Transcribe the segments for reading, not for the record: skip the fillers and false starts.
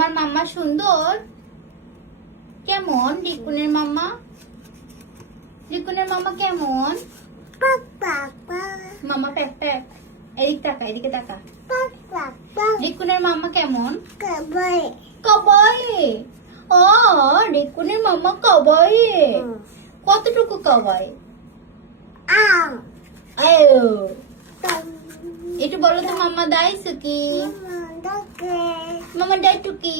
তোমার মাম্মা সুন্দর? কেমন রিকুনের মাম্মা? রিকুনের মাম্মা কেমন? মাম্মা প্যাক প্যাক। এদিকে তাকা, এদিকে তাকা। রিকুনের মাম্মা কেমন? কাবাই। ও রিকুনের মাম্মা কাবাই। কতটুকু কাবাই? একটু বলো তো মাম্মা দাইছো কি? মামা দাইটু কি?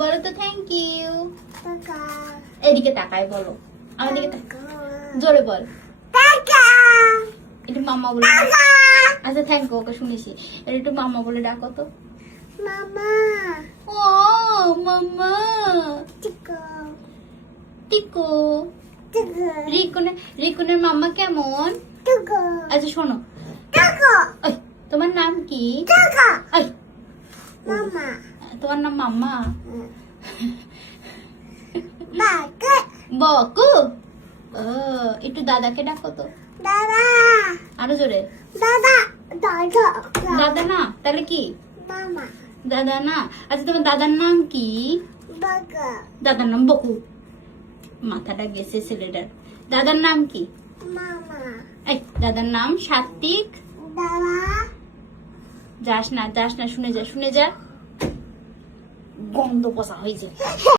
বলো তো থ্যাংক ইউ। এদিকে তাকায় বলো, আমার দিকে তাকা, জোরে বল। একটু মাম্মা বলে। আচ্ছা থ্যাংক ইউ, ওকে শুনেছি। একটু মাম্মা বলে ডাকো তো। মামা ও মাম্মা। টিকো। রিকুনের মাম্মা কেমন? আচ্ছা শোনো, ওই, তোমার নাম কি? ওই, মামা তোমার নাম মাম্মা? বাক বকু। ও, একটু দাদাকে ডাকো তো, দাদা আরো জোরে। দাদা দাদা দাদা না, তাহলে কি? মামা দাদা না। আচ্ছা তোমার দাদার নাম কি? বাগা দাদার নাম বকু। মাথাটা গেছে ছেলেটার। দাদার নাম কি? মামা এই দাদার নাম সাত্বিক। দাদা যাস না, শুনে যা, গন্ধ পচা হয়েছে।